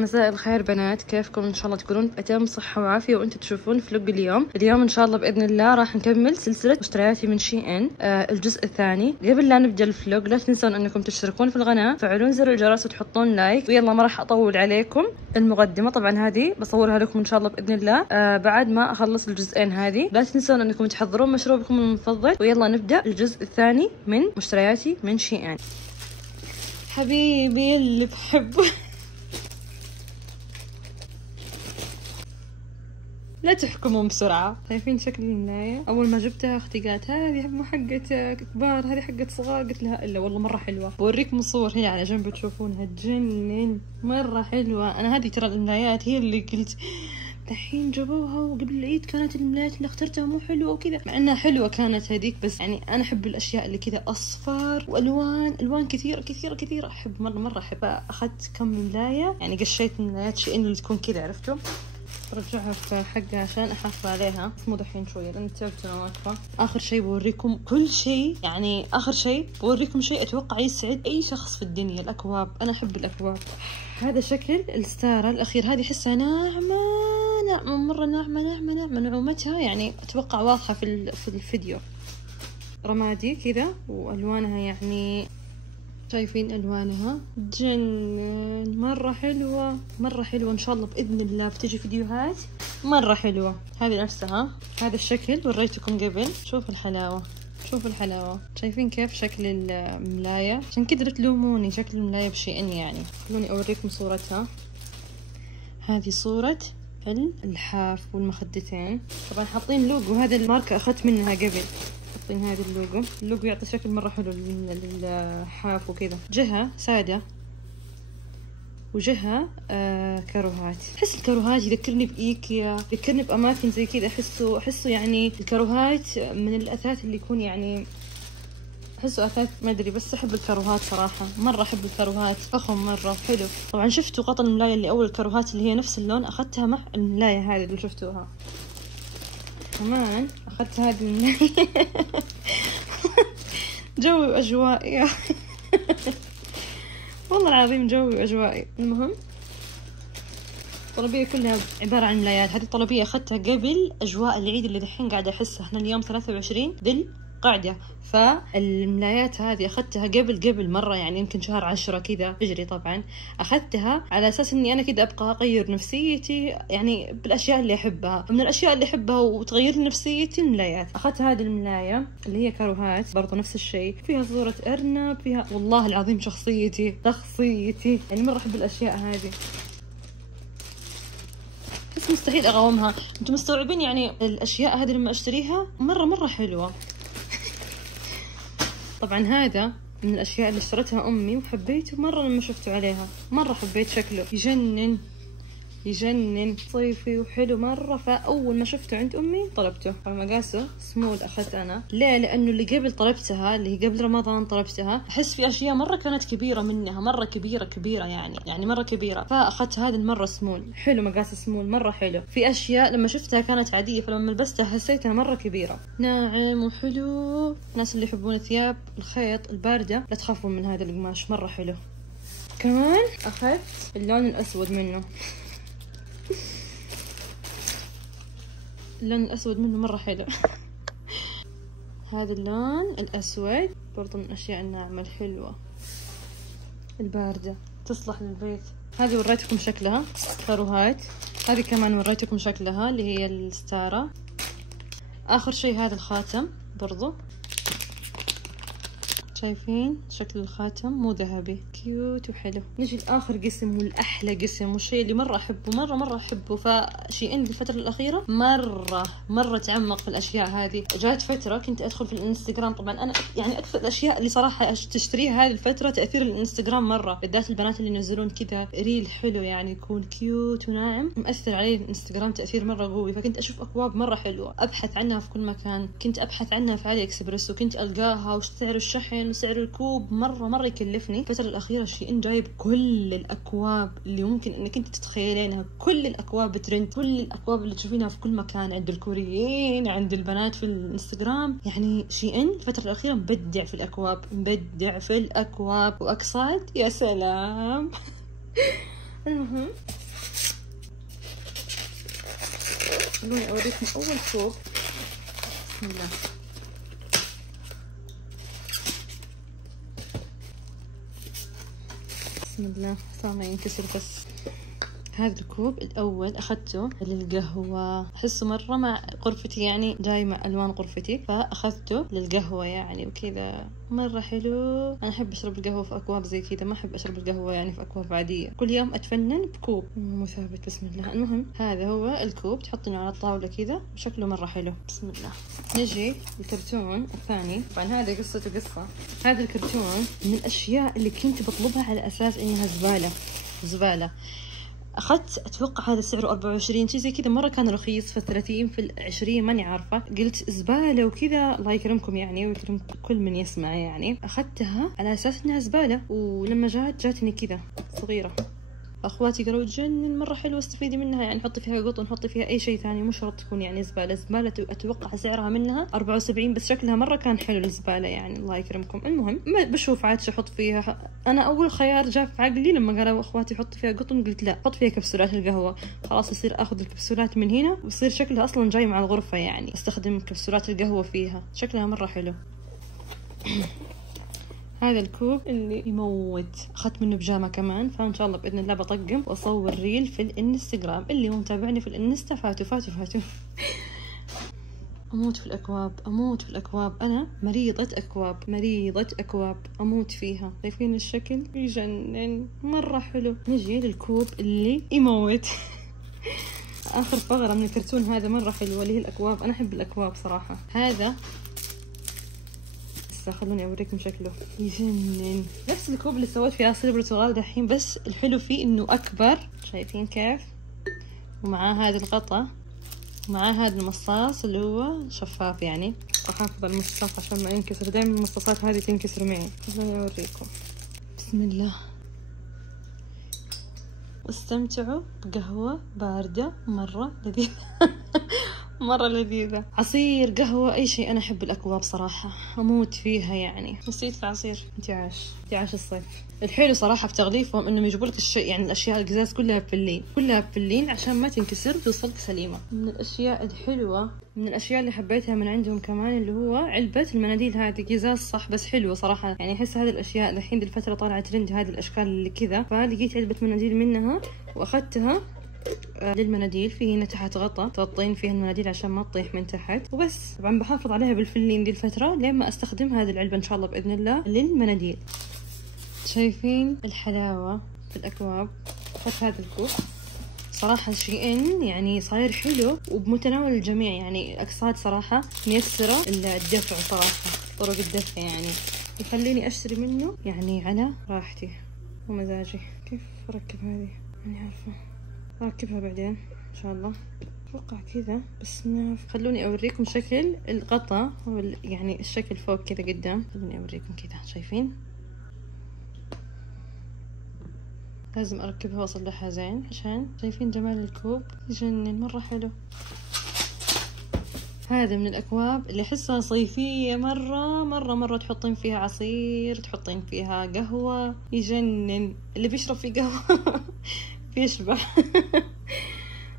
مساء الخير بنات، كيفكم؟ ان شاء الله تكونون بأتم صحة وعافية وانتم تشوفون فلوق اليوم ان شاء الله بإذن الله راح نكمل سلسلة مشترياتي من شي ان الجزء الثاني. قبل لا نبدأ الفلوق لا تنسون انكم تشتركون في القناة، تفعلون زر الجرس وتحطون لايك. ويلا ما راح اطول عليكم. المقدمة طبعا هذه بصورها لكم ان شاء الله بإذن الله بعد ما اخلص الجزئين هذه. لا تنسون انكم تحضرون مشروبكم المفضل، ويلا نبدأ الجزء الثاني من مشترياتي من شي ان. حبيبي اللي بحبه لا تحكمون بسرعة. شايفين شكل الملاية؟ أول ما جبتها أختي قالت هذه مو حقتك كبار، هذه حقت صغار. قلت لها إلا والله مرة حلوة. بوريكم صور هي على جنب تشوفونها، تجنن مرة حلوة. أنا هذه ترى الملايات هي اللي قلت الحين جابوها، وقبل العيد كانت الملايات اللي اخترتها مو حلوة وكذا، مع انها حلوة كانت هذيك، بس يعني انا احب الاشياء اللي كذا اصفر والوان كثيرة كثيرة كثيرة. احب مرة احب. اخذت كم ملاية، يعني قشيت ملايات شيء اللي تكون كذا، عرفتوا؟ برجعها في حقها عشان احافظ عليها. مو دحين شويه لان تعبت انا واقفه. اخر شيء بوريكم كل شيء، يعني اخر شيء بوريكم شيء اتوقع يسعد اي شخص في الدنيا. الاكواب، انا احب الاكواب. هذا شكل الستاره الاخير، هذه حسها ناعمه مره، ناعمه نعومتها يعني اتوقع واضحه في الفيديو. رمادي كذا والوانها، يعني شايفين الوانها جنن، مره حلوه ان شاء الله باذن الله بتجي فيديوهات مره حلوه. هذه نفسها هذا الشكل وريتكم قبل. شوف الحلاوه شايفين كيف شكل الملايه؟ عشان كذا لا تلوموني شكل الملايه بشيء يعني. خلوني اوريكم صورتها. هذه صوره الحاف والمخدتين، طبعا حاطين لوجو. هذا الماركه اخذت منها قبل، حاطين هذا اللوجو يعطي شكل مرة حلو للحاف وكذا. جهة سادة وجهة كاروهات. أحس الكاروهات يذكرني بإيكيا، يذكرني بأماكن زي كذا. أحسه يعني الكاروهات من الأثاث اللي يكون يعني أحسه أثاث ما أدري، بس أحب الكاروهات صراحة، مرة أحب الكاروهات، فخم مرة حلو. طبعا شفتوا قطن الملاية اللي أول الكاروهات اللي هي نفس اللون، أخذتها مع الملاية هذه اللي شفتوها. كمان أخذت هذه الملاية جوي وأجوائي والله العظيم جوي وأجوائي. المهم الطلبية كلها عبارة عن ملايات. هذه الطلبية أخذتها قبل أجواء العيد اللي دحين قاعدة أحسها. احنا اليوم 23 ذي القعدة، فالملايات هذه أخذتها قبل مرة، يعني يمكن شهر 10 كذا بجري. طبعا أخذتها على أساس إني أنا كذا أبقى أغير نفسيتي يعني بالأشياء اللي أحبها. من الأشياء اللي أحبها وتغير لي نفسيتي الملايات. أخذت هذه الملاية اللي هي كاروهات برضو نفس الشيء، فيها صورة أرنب، فيها والله العظيم شخصيتي يعني مرة أحب الأشياء هذه. بس مستحيل أقاومها. أنتم مستوعبين يعني الأشياء هذه لما أشتريها مرة حلوة. طبعا هذا من الأشياء اللي اشترتها أمي وحبيته مرة لما شفته عليها، مرة حبيت شكله، يجنن صيفي وحلو مرة. فأول ما شفته عند أمي طلبته. مقاسه سمول أخذت أنا. ليه؟ لأنه اللي قبل طلبتها، اللي هي قبل رمضان طلبتها، أحس في أشياء مرة كانت كبيرة منها، مرة كبيرة يعني مرة كبيرة. فأخذت هذا المرة سمول، حلو مقاسه سمول مرة حلو. في أشياء لما شفتها كانت عادية، فلما لبستها حسيتها مرة كبيرة، ناعم وحلو. الناس اللي يحبون ثياب الخيط الباردة لا تخافون من هذا القماش، مرة حلو. كمان أخذت اللون الأسود منه اللون الأسود منه مرة حلو هذا اللون الأسود برضو من الأشياء الناعمة الحلوة الباردة، تصلح للبيت. هذه وريتكم شكلها كاروهات. هذه كمان وريتكم شكلها اللي هي الستارة. آخر شيء هذا الخاتم برضو، شايفين شكل الخاتم مو ذهبي، كيوت وحلو. نجي لآخر قسم والأحلى قسم والشيء اللي مرة أحبه مرة أحبه. فشيء إن بالفترة الأخيرة مرة تعمق في الأشياء هذه. جات فترة كنت أدخل في الإنستغرام، طبعا أنا يعني أكثر الأشياء اللي صراحة تشتريها هذه الفترة تأثير الإنستغرام مرة، بالذات البنات اللي ينزلون كذا ريل حلو يعني يكون كيوت وناعم، مؤثر علي الإنستغرام تأثير مرة قوي. فكنت أشوف أكواب مرة حلوة، أبحث عنها في كل مكان. كنت أبحث عنها في علي إكسبرس وكنت ألقاها، وسعر الشحن وسعر الكوب مرة يكلفني. الفترة الأخيرة شيء جايب كل الأكواب اللي ممكن إنك أنت تتخيلينها، كل الأكواب ترند، كل الأكواب اللي تشوفينها في كل مكان، عند الكوريين، عند البنات في الانستغرام. يعني شيء الفترة الأخيرة مبدع في الأكواب، وأقصاد يا سلام المهم خلوني اوريكم اول كوب. بسم الله. بسم الله. صار ما ينكسر. بس هذا الكوب الأول أخذته للقهوة، أحسه مرة مع غرفتي يعني جاي مع ألوان غرفتي، فأخذته للقهوة يعني وكذا مرة حلو. أنا أحب أشرب القهوة في أكواب زي كذا، ما أحب أشرب القهوة يعني في أكواب عادية. كل يوم أتفنن بكوب مو ثابت. بسم الله. المهم هذا هو الكوب، تحطينه على الطاولة كذا وشكله مرة حلو. بسم الله. نجي الكرتون الثاني. طبعا هذا قصته قصة. هذا الكرتون من الأشياء اللي كنت بطلبها على أساس إنها زبالة. أخذت أتوقع هذا سعره 24 شيء زي كذا، مرة كان رخيص، في 30 في 20 ماني عارفة. قلت زبالة وكذا، الله يكرمكم يعني ويكرم كل من يسمع يعني. أخذتها على أساس إنها زبالة، ولما جاتني كذا صغيرة. أخواتي قالوا تجنن مرة حلوة استفيدي منها، يعني حطي فيها قطن، حطي فيها أي شيء ثاني، مو شرط تكون يعني زبالة. أتوقع سعرها منها 74 بس شكلها مرة كان حلو الزبالة يعني، الله يكرمكم. المهم ما بشوف عاد شو أحط فيها. أنا أول خيار جاء في عقلي لما قالوا أخواتي حطي فيها قطن، قلت لا، حط فيها كبسولات القهوة. خلاص يصير أخذ الكبسولات من هنا ويصير شكلها أصلا جاي مع الغرفة، يعني استخدم كبسولات القهوة فيها، شكلها مرة حلو. هذا الكوب اللي يموت، اخذت منه بيجامه كمان، فان شاء الله باذن الله بطقم واصور ريل في الانستغرام. اللي مو متابعني في الانستا فاتوا. اموت في الاكواب، انا مريضة اكواب، اموت فيها. شايفين الشكل يجنن مرة حلو. نجي للكوب اللي يموت اخر فقرة من الكرتون هذا مرة حلو، اللي هي الاكواب. انا احب الاكواب صراحة. هذا خلوني اوريكم شكله يجنن، نفس الكوب اللي سويت فيه عصير برتقال دحين، بس الحلو فيه انه اكبر. شايفين كيف؟ ومعاه هذا الغطاء، ومعاه هذا المصاص اللي هو شفاف يعني. احافظ على المصاص عشان ما ينكسر، دائما المصاصات هذه تنكسر معي. خلوني اوريكم. بسم الله. واستمتعوا بقهوة باردة مرة لذيذة مرة لذيذة. عصير قهوة أي شيء، أنا أحب الأكواب صراحة، أموت فيها يعني. نسيت العصير. انتعاش الصيف. الحلو صراحة في تغليفهم إنهم يجيبوا لك الشيء يعني الأشياء القزاز كلها بفلين عشان ما تنكسر توصلك سليمة. من الأشياء الحلوة، من الأشياء اللي حبيتها من عندهم كمان اللي هو علبة المناديل هذه، قزاز صح بس حلوة صراحة يعني. أحس هذه الأشياء الحين دي الفترة طالعة ترند هذه الأشكال اللي كذا، فلقيت علبة مناديل منها وأخذتها للمناديل. في هنا تحت غطا تغطين فيها المناديل عشان ما تطيح من تحت وبس. طبعا بحافظ عليها بالفلين دي الفترة لين ما استخدم هذه العلبة ان شاء الله باذن الله للمناديل. شايفين الحلاوة في الاكواب. اخذت هذا الكوب صراحة شيئين يعني صاير حلو وبمتناول الجميع يعني. الاقساط صراحة ميسرة الدفع صراحة، طرق الدفع يعني يخليني اشتري منه يعني على راحتي ومزاجي. كيف اركب هذه؟ ماني عارفة، اركبها بعدين ان شاء الله. اتوقع كذا بس خلوني اوريكم شكل الغطاء يعني الشكل فوق كذا قدام. خلوني اوريكم كذا. شايفين؟ لازم اركبها واصلحها زين عشان شايفين جمال الكوب يجنن مرة حلو. هذا من الاكواب اللي احسها صيفية مرة تحطين فيها عصير، تحطين فيها قهوة، يجنن. اللي بيشرب فيه قهوة بيشبع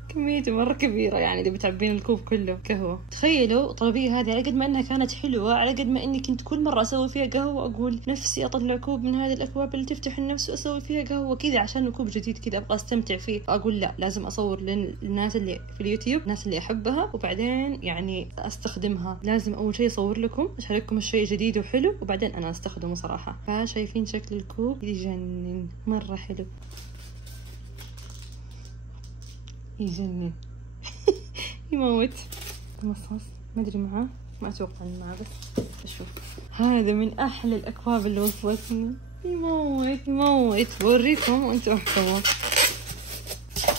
كميته مرة كبيرة يعني إذا بتعبين الكوب كله قهوة. تخيلوا الطلبية هذه على قد ما إنها كانت حلوة، على قد ما إني كنت كل مرة أسوي فيها قهوة أقول نفسي أطلع كوب من هذه الأكواب اللي تفتح النفس وأسوي فيها قهوة كذا عشان كوب جديد كذا أبغى أستمتع فيه. أقول لا، لازم أصور للناس اللي في اليوتيوب، الناس اللي أحبها، وبعدين يعني أستخدمها. لازم أول شيء أصور لكم، أشارككم الشيء جديد وحلو، وبعدين أنا أستخدمه صراحة. فشايفين شكل الكوب يجنن مرة حلو يجنن يموت. المصاص ما ادري معاه، ما اتوقع انه معاه بس اشوف. هذا من احلى الاكواب اللي وصلتني، يموت بوريكم وانتم احكموا.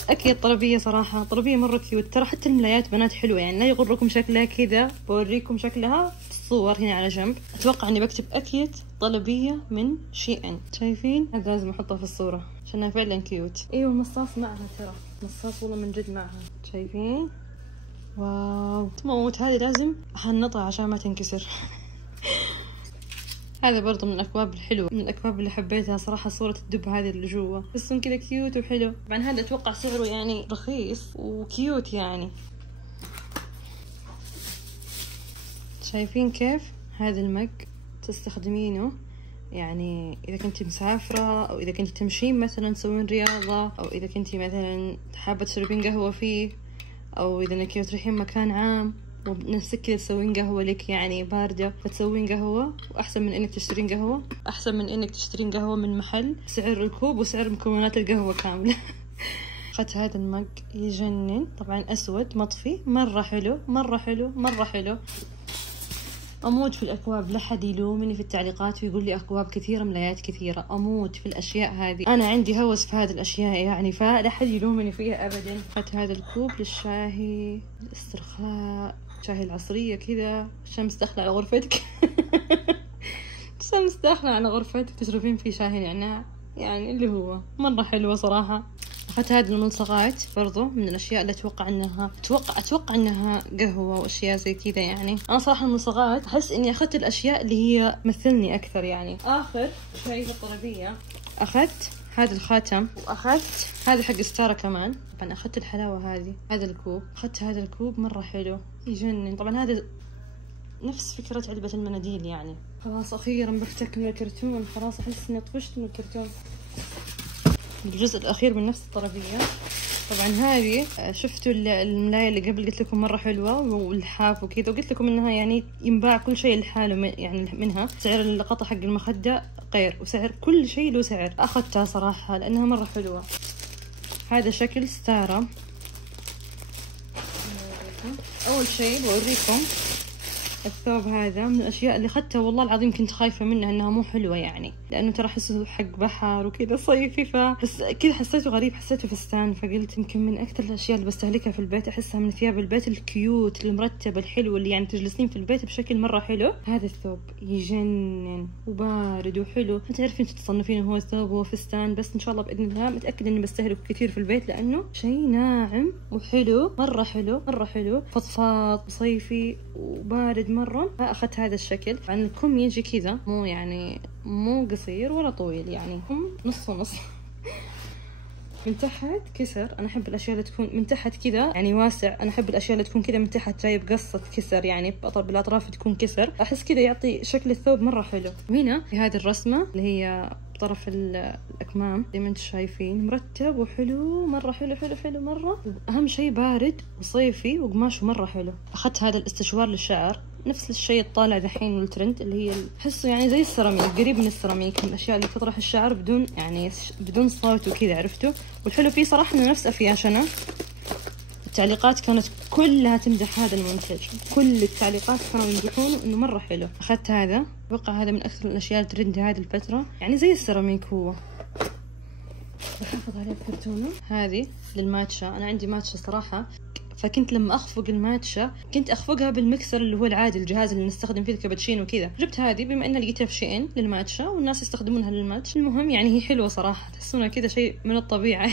اكيد طلبيه صراحه، طلبيه مره كيوت ترى. حتى الملايات بنات حلوه يعني، لا يغركم شكلها كذا. بوريكم شكلها في الصور هنا على جنب. اتوقع اني بكتب اكيد طلبيه من شيئا. شايفين؟ هذا لازم احطه في الصوره عشانها فعلا كيوت. ايوه المصاص معها ترى، مصاص والله من جد معها. شايفين؟ واو تموت. هذه لازم احنطها عشان ما تنكسر هذا برضو من الأكواب الحلوة، من الأكواب اللي حبيتها صراحة، صورة الدب هذه اللي جوا بس كذا كيوت وحلو. طبعا هذا أتوقع سعره يعني رخيص وكيوت يعني. شايفين كيف هذا المج تستخدمينه يعني إذا كنتي مسافرة، أو إذا كنتي تمشين مثلا تسوين رياضة، أو إذا كنتي مثلا حابة تشربين قهوة فيه، أو إذا إنك تروحين مكان عام ونفسك كذا تسوين قهوة لك يعني باردة فتسوين قهوة، وأحسن من إنك تشترين قهوة، أحسن من إنك تشترين قهوة من محل سعر الكوب وسعر مكونات القهوة كاملة. أخذت هذا المج يجنن، طبعا أسود مطفي، مرة حلو مرة حلو مرة حلو. أموت في الأكواب، لا حد يلومني في التعليقات ويقول لي أكواب كثيرة ملايات كثيرة، أموت في الأشياء هذه، أنا عندي هوس في هذه الأشياء يعني، فلا حد يلومني فيها أبدا. أخذت هذا الكوب للشاهي، الاسترخاء، شاهي العصرية كذا، الشمس داخلة على غرفتك. الشمس داخلة على غرفتك تشربين فيه شاهي نعناع يعني، اللي هو مرة حلوة صراحة. أخذت هذه الملصقات برضو من الأشياء اللي أتوقع إنها قهوة وأشياء زي كذا يعني. أنا صراحة الملصقات أحس إني أخذت الأشياء اللي هي مثلني أكثر يعني. آخر شيء في الطلبية أخذت هذا الخاتم، وأخذت هذا حق ستارة كمان. طبعا أخذت الحلاوة هذه، هذا الكوب، أخذت هذا الكوب مرة حلو يجنن. طبعا هذا نفس فكرة علبة المناديل يعني. خلاص أخيرا بفتك من الكرتون، خلاص أحس إني طفشت من الكرتون. الجزء الأخير من نفس الطلبية. طبعا هذه شفتوا الملاية اللي قبل قلت لكم مرة حلوة واللحاف وكذا، وقلت لكم إنها يعني ينباع كل شيء لحاله يعني منها، سعر القطع حق المخدة غير، وسعر كل شيء له سعر. أخذتها صراحة لأنها مرة حلوة. هذا شكل ستارة. أول شيء بوريكم الثوب هذا، من الأشياء اللي أخذتها والله العظيم كنت خايفة منها إنها مو حلوة يعني، لأنه ترى أحسه حق بحر وكذا صيفي، بس كذا حسيته غريب، حسيته فستان، فقلت يمكن من أكثر الأشياء اللي بستهلكها في البيت، أحسها من ثياب البيت الكيوت المرتبة الحلوة اللي يعني تجلسين في البيت بشكل مرة حلو. هذا الثوب يجنن وبارد وحلو، ما تعرفين تصنفين هو ثوب هو فستان، بس إن شاء الله بإذن الله متأكدة إني بستهلك كثير في البيت، لأنه شيء ناعم وحلو مرة حلو مرة حلو، فضفاض وصيفي وبارد مرة. أخذت هذا الشكل، عن الكم يجي كذا، مو يعني مو قصير ولا طويل يعني، كم نص ونص. من تحت كسر، أنا أحب الأشياء اللي تكون من تحت كذا يعني واسع، أنا أحب الأشياء اللي تكون كذا من تحت جايب قصة كسر يعني، بالأطراف تكون كسر، أحس كذا يعطي شكل الثوب مرة حلو. هنا في هذه الرسمة اللي هي طرف الأكمام زي ما انتم شايفين، مرتب وحلو مرة حلو حلو حلو مرة. أهم شيء بارد وصيفي وقماشه مرة حلو. أخذت هذا الاستشوار للشعر، نفس الشيء الطالع دحين والترند، اللي هي حسه يعني زي السيراميك، قريب من السيراميك، من الأشياء اللي تطرح الشعر بدون يعني بدون صوت وكذا، عرفتوا؟ والحلو فيه صراحة إنه نفس أفياشنا. التعليقات كانت كلها تمدح هذا المنتج، كل التعليقات كانوا يمدحونه إنه مرة حلو. أخذت هذا، أتوقع هذا من أكثر الأشياء الترند هذه الفترة يعني، زي السيراميك هو. بحافظ عليه بكرتونه. هذه للماتشا، أنا عندي ماتشا صراحة، فكنت لما أخفق الماتشا كنت أخفقها بالمكسر اللي هو العادي، الجهاز اللي نستخدم فيه الكابتشينو وكذا. جبت هذه بما أن لقيتها في شيئين للماتشا، والناس يستخدمونها للماتش. المهم يعني هي حلوة صراحة، تحسونها كذا شيء من الطبيعة.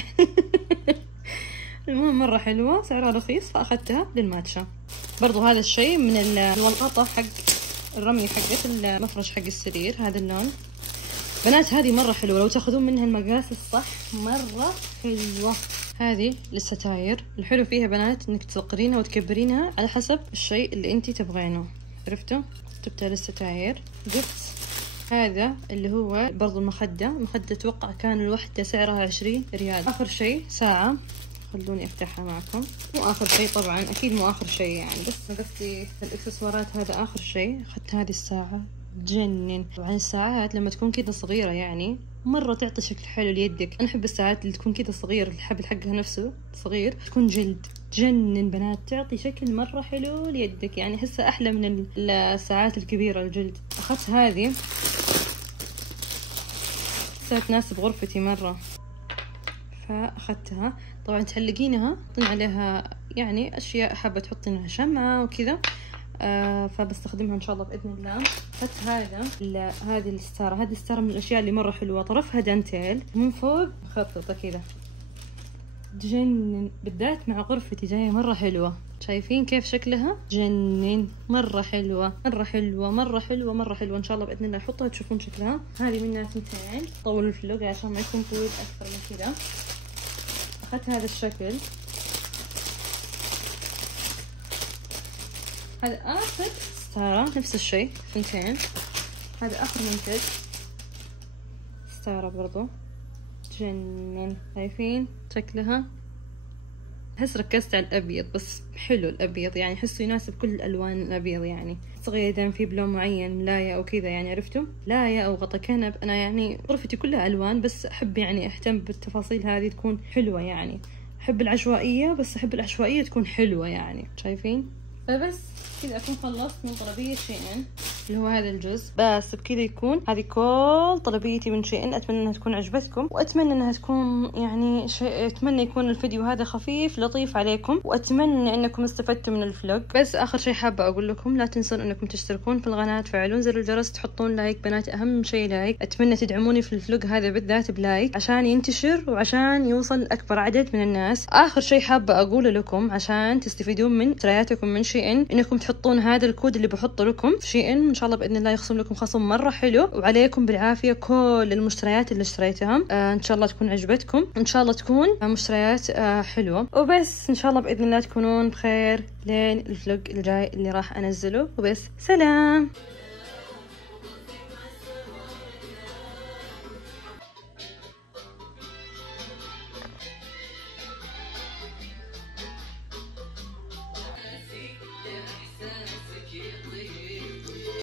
المهم مرة حلوة، سعرها رخيص، فأخذتها للماتشا. برضو هذا الشيء من الولاطة حق الرمي حقت المفرش حق السرير، هذا اللون. بنات هذه مرة حلوة، لو تاخذون منها المقاس الصح مرة حلوة. هذه للستاير، الحلو فيها بنات انك تصغرينها وتكبرينها على حسب الشيء اللي انتي تبغينه، عرفتوا؟ جبتها للستاير. جبت هذا اللي هو برضو المخدة اتوقع كان الوحدة سعرها 20 ريال. اخر شيء ساعة، خلوني افتحها معكم. مو اخر شيء طبعا، اكيد مو اخر شيء يعني، بس قصدي الاكسسوارات هذا اخر شيء. اخذت هذه الساعة تجنن. طبعا الساعات لما تكون كذا صغيرة يعني مرة تعطي شكل حلو ليدك. أنا أحب الساعات اللي تكون كذا صغير، الحبل حقها نفسه صغير، تكون جلد، تجنن بنات، تعطي شكل مرة حلو ليدك يعني، أحسها أحلى من الساعات الكبيرة الجلد. أخذت هذه صارت تناسب غرفتي مرة، فأخذتها. طبعا تعلقينها، تحطين عليها يعني أشياء حابة تحطين لها شمعة وكذا، فبستخدمها ان شاء الله باذن الله. اخذت هذه الستاره، هذه الستاره من الاشياء اللي مره حلوه، طرفها دانتيل من فوق مخططه كذا، تجنن، بالذات مع غرفتي جايه مره حلوه. شايفين كيف شكلها؟ جنن، مرة حلوة مرة حلوة مرة حلوة مرة حلوة. ان شاء الله بإذن الله احطها تشوفون شكلها. هذه منها ثنتين. طول الفلوق عشان ما يكون طويل اكثر من كذا. اخذت هذا الشكل. هذا اخر ستارة نفس الشيء ثنتين. هذا اخر منتج ستارة برضو جنن. شايفين شكلها؟ احس ركزت على الابيض بس حلو الابيض يعني احسه يناسب كل الالوان الابيض يعني صغير في بلون معين ملاية او كذا يعني عرفتوا لاية او غطا كنب. انا يعني غرفتي كلها الوان بس احب يعني اهتم بالتفاصيل هذه تكون حلوة يعني احب العشوائية بس احب العشوائية تكون حلوة يعني شايفين. فبس كذا اكون خلصت من طلبية شيئين اللي هو هذا الجزء بس بكذا يكون هذه كل طلبيتي من شيئين. اتمنى انها تكون عجبتكم واتمنى انها تكون يعني اتمنى يكون الفيديو هذا خفيف لطيف عليكم واتمنى انكم استفدتوا من الفلوج. بس اخر شيء حابة اقول لكم لا تنسون انكم تشتركون في القناة تفعلون زر الجرس تحطون لايك بنات اهم شيء لايك. اتمنى تدعموني في الفلوج هذا بالذات بلايك عشان ينتشر وعشان يوصل لاكبر عدد من الناس. اخر شيء حابة اقوله لكم عشان تستفيدون من اشترياتكم من شيئين انكم تحطون هذا الكود اللي بحطه لكم في شيئين ان شاء الله باذن الله يخصم لكم خصم مره حلو وعليكم بالعافيه كل المشتريات اللي اشتريتها. ان شاء الله تكون عجبتكم ان شاء الله تكون مشتريات حلوه وبس. ان شاء الله باذن الله تكونون بخير لين الفلوج الجاي اللي راح انزله وبس. سلام.